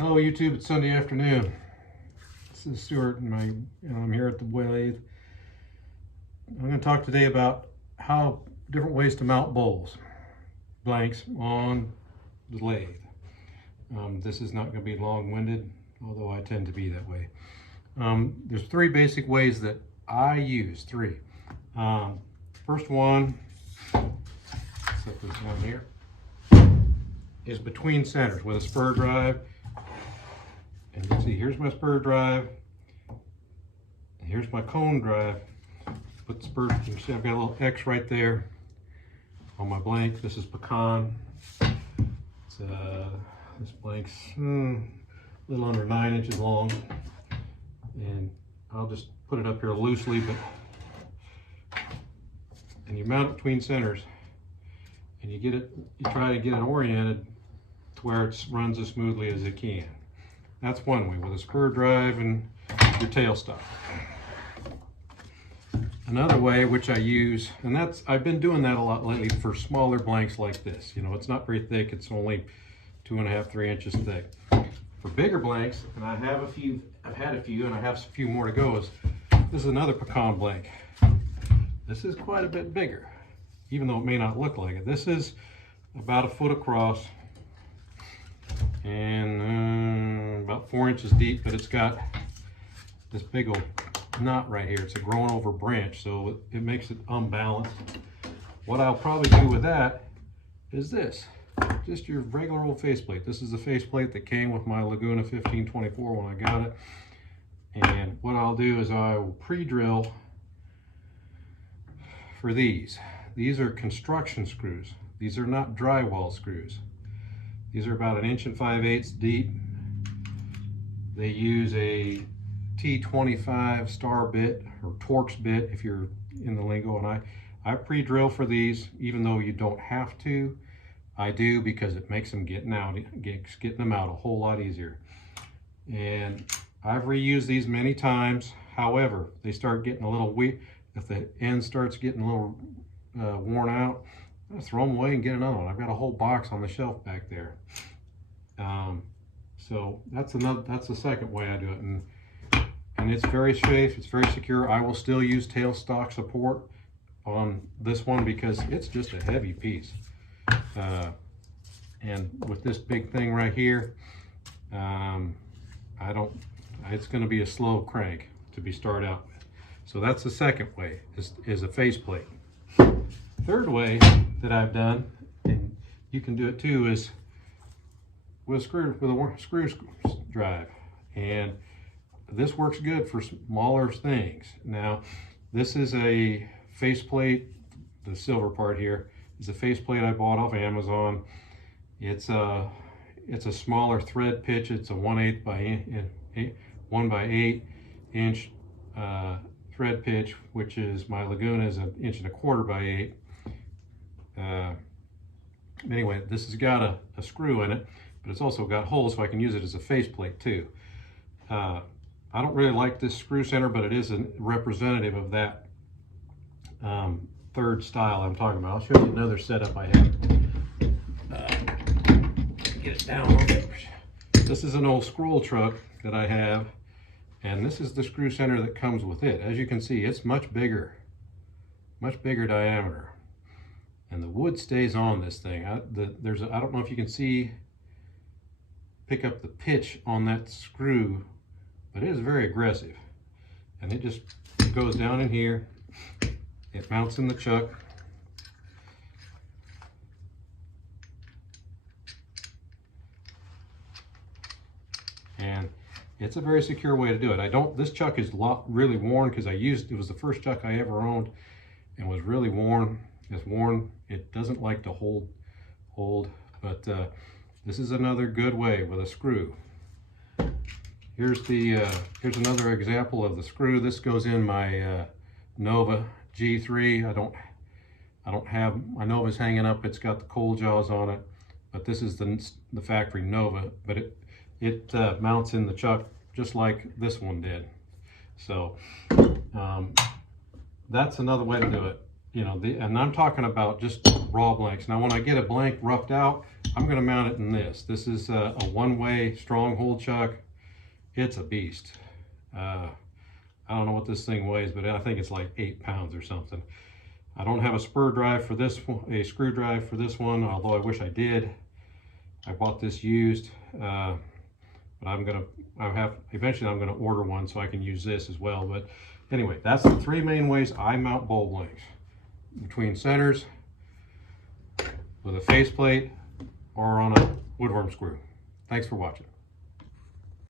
Hello YouTube, it's Sunday afternoon. This is Stuart and I'm here at the lathe. I'm going to talk today about how different ways to mount bowls, blanks on the lathe. This is not going to be long-winded, although I tend to be that way. There's three basic ways that I use, First one, set this down here, is between centers with a spur drive. And you can see here's my spur drive, and here's my cone drive. Put the spur, you can see I've got a little X right there on my blank. This is pecan. This blank's a little under 9 inches long, and I'll just put it up here loosely, and you mount it between centers, and you try to get it oriented to where it runs as smoothly as it can. That's one way, with a spur drive and your tailstock. Another way, which I use, and I've been doing that a lot lately for smaller blanks like this. You know, it's not very thick, it's only 2.5, 3 inches thick. For bigger blanks, and I've had a few, and I have a few more to go, this is another pecan blank. This is quite a bit bigger, even though it may not look like it. This is about 1 foot across, and about 4 inches deep, but it's got this big old knot right here. It's a growing over branch, so it makes it unbalanced. What I'll probably do with that is this, just your regular old faceplate. This is the faceplate that came with my Laguna 1524 when I got it. And what I'll do is I will pre-drill for these. These are construction screws. These are not drywall screws. These are about 1 5/8 deep. They use a T25 star bit, or Torx bit if you're in the lingo, and I pre-drill for these, even though you don't have to. I do, because it makes them getting them out a whole lot easier. And I've reused these many times. However, they start getting a little weak. If the end starts getting a little worn out, I'll throw them away and get another one. I've got a whole box on the shelf back there. So that's the second way I do it, and it's very safe. It's very secure. I will still use tailstock support on this one because it's just a heavy piece. And with this big thing right here, it's going to be a slow crank to start out with. So that's the second way, is a faceplate. Third way that I've done, and you can do it too, is with a screw drive. And this works good for smaller things. Now, this is a faceplate. The silver part here is a faceplate I bought off Amazon. It's a smaller thread pitch. It's a 1/8 by 1 by 8 inch thread pitch, which is my Laguna is 1 1/4 by 8. Anyway, this has got a screw in it, but it's also got holes, so I can use it as a faceplate too. I don't really like this screw center, but it is a representative of that third style I'm talking about. I'll show you another setup I have. Get it down. This is an old scroll truck that I have, and this is the screw center that comes with it. As you can see, it's much bigger diameter, and the wood stays on this thing. I don't know if you can pick up the pitch on that screw, but it is very aggressive, and it just goes down in here. It mounts in the chuck, and it's a very secure way to do it. This chuck is really worn, because it was the first chuck I ever owned, and was really worn. It's worn. It doesn't like to hold, but this is another good way with a screw. Here's another example of the screw. This goes in my Nova G3. I don't have my Nova's hanging up. It's got the cold jaws on it, but this is the factory Nova. But it mounts in the chuck just like this one did. So that's another way to do it. you know, and I'm talking about just raw blanks. Now, when I get a blank roughed out, I'm going to mount it in this. This is a one-way stronghold chuck. It's a beast. I don't know what this thing weighs, but I think it's like 8 pounds or something. I don't have a spur drive for this one, a screw drive for this one, although I wish I did. I bought this used, but eventually I'm gonna order one so I can use this as well. But anyway, that's the 3 main ways I mount bowl blanks: between centers, with a faceplate, or on a wood worm screw. Thanks for watching.